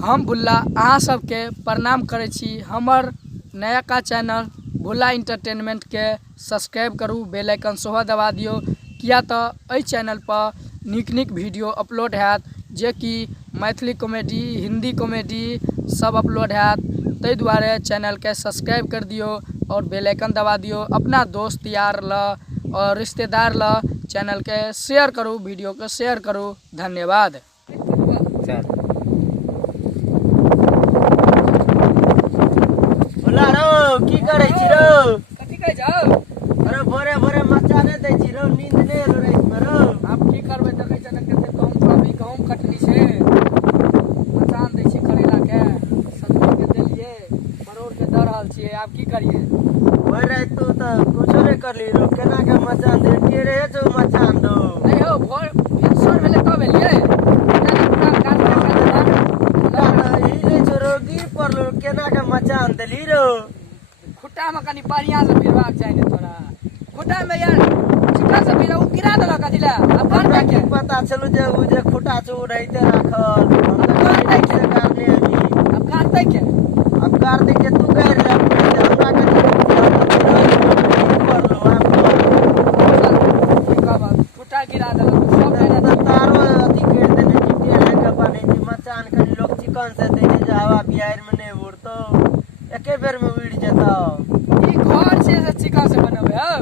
हम भुल्ला अहाँ सबके प्रणाम करै छी। हमर नयका चैनल भुल्ला इंटरटेनमेंट के सब्सक्राइब करू, बेल आइकन सेहो दबा दियौ, किया तऽ एहि चैनल पर नीक नीक वीडियो अपलोड हैत जे कि मैथिली कॉमेडी, हिंदी कॉमेडी सब अपलोड हैत। ताहि दुआरे चैनल के सब्सक्राइब कर दियौ और बेल आइकन दबा दियौ। अपना दोस्त यार ल और रिश्तेदार ल चैनल के शेयर करू, वीडियो के शेयर करू। धन्यवाद। की करे छी रो? कथी कहै छौ? अरे भोरे भोरे मचा नै दै छी रो, नींद नै एलो रात में रो। आप की करबै देखै छ न कते गहूम कटनी छै, मचान दै छी करेला के, सब्जी के देलिए, परोड़ के दऽ रहल छियै। आब की करिए? ओइ रात तू त कुछो नै करली रो, केना के मचान दे के रहे छौ मचान रो? नै हो भोर भिनसर भेले तब एलिए। केना के मचान देली रो? खुट्टा में कनी बढ़िया से फिरबाक चाही ने तोरा। खुट्टा में यार चिकन से फिरा उ गिरा देलक कथि ला? अब हमरा कर की पता चलू जे उ जे खुटा छौ रहिते राखल। हम त काटै के कारणे अभी। अब काटतै के? अब काटै के तू कर ले, हमरा कथि खुट्टा गिरा देलक सब त तारो अथी कर देने टिटे लेके बनै छै मचान। कनी लोग चिकन से दै छै जे हवा बिहार में नै उड़तौ, एके बेर में उड़ जेतौ। ई घर छै से चिकन से बनबै हौ।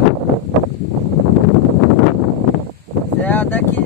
से देखी